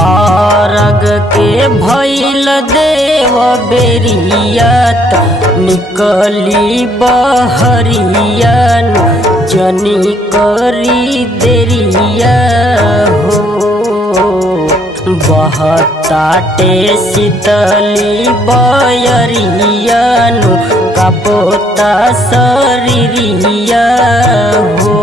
आरग के भइल देव बेरियात निकली बहरियन जनी करी देरिया हो। बहताटे शीतली बयरियन कापोता शरीरिया हो।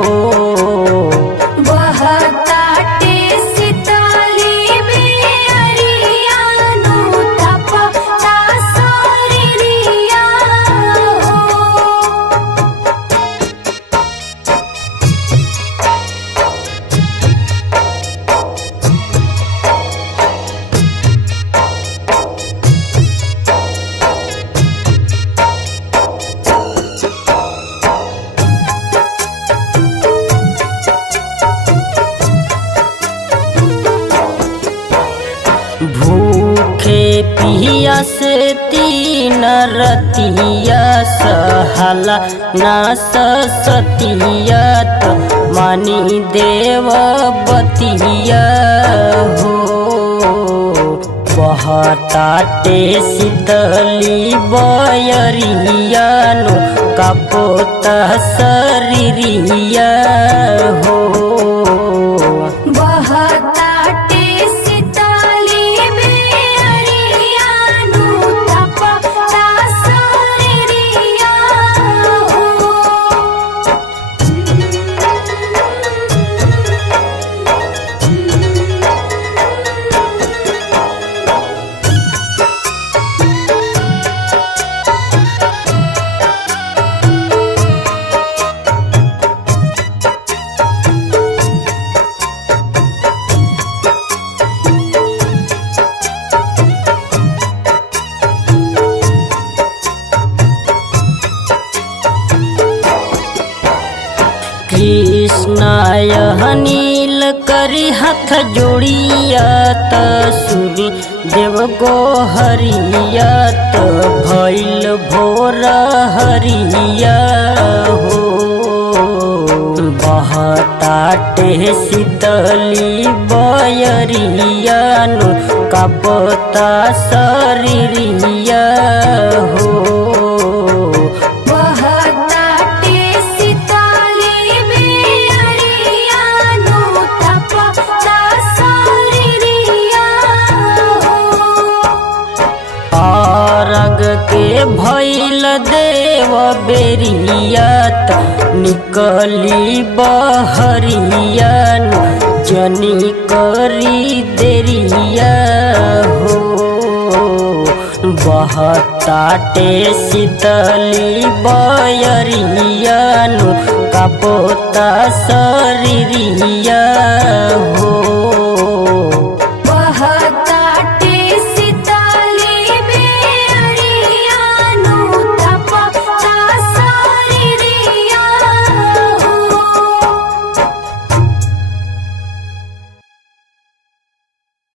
भूखे पिया से तीन रतिया सहाला ना सतिया तो मानी देव बतिया हो। बहताटे शीतली बयरियन कापोता शरीरिया हो। कृष्णाय नील करी हाथ जोड़ियत सुनी देव गो हरियत भइल भोर हरिया हो। बहताटे शीतली बयरियन कापोता शरीरिया हो। आरग के भइल देव बेरियात निकली बहरियन जनी करी देरिया हो। बहताटे शीतली बयरियन कापोता शरीरिया